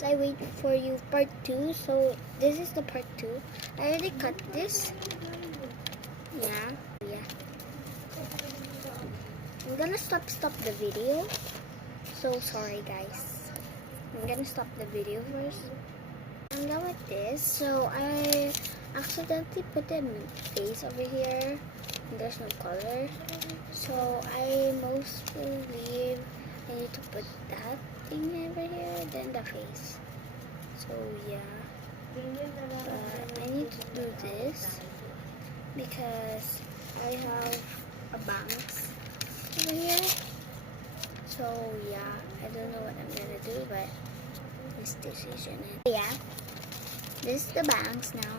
because I wait for you part 2. So this is the part 2. I already cut this. Yeah. I'm gonna stop the video. So sorry guys. I'm gonna stop the video first. I'm done with this. So I accidentally put the face over here. There's no color. So I most believe I need to put that thing over here, then the face. So yeah. I need to do this because I have a bangs over here. So yeah, I don't know what I'm gonna do, but this decision. Yeah, this is the bangs now.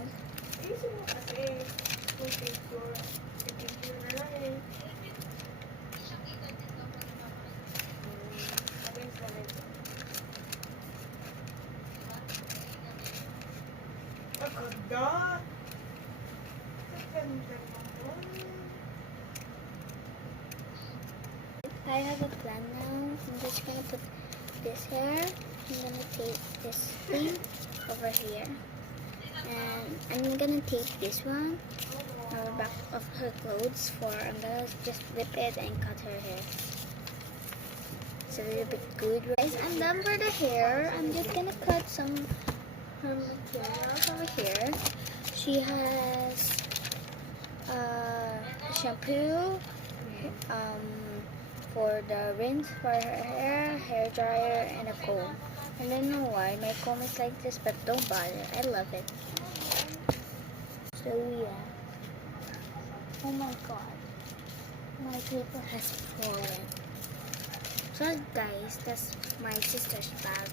I have a plan now. I'm just gonna put this here. I'm gonna tape this thing over here. And I'm gonna tape this one on the back of her clothes I'm gonna just rip it and cut her hair. It's a little bit good. Guys, I'm done for the hair. I'm just gonna cut some her materials over here. She has shampoo, for the rinse for her hair dryer, and a comb. I don't know why my comb is like this, but don't bother. I love it. So yeah. Oh my god. My paper has fallen. So guys, that's my sister's bag.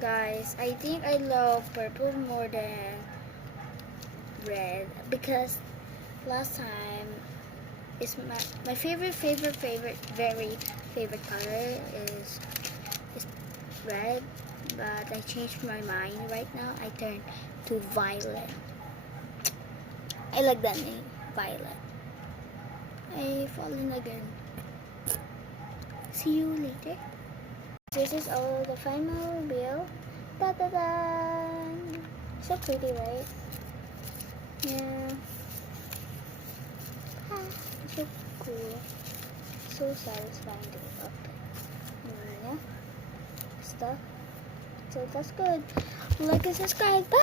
Guys, I think I love purple more than red because last time is my favorite very favorite color is red, but I changed my mind right now. I turned to violet. I like that name, violet. I fallen again. See you later. This is all the final bill. Da da da! So pretty, right? Yeah. So cool. So satisfying to open. Yeah. Stuff. So that's good. Like and subscribe. Bye!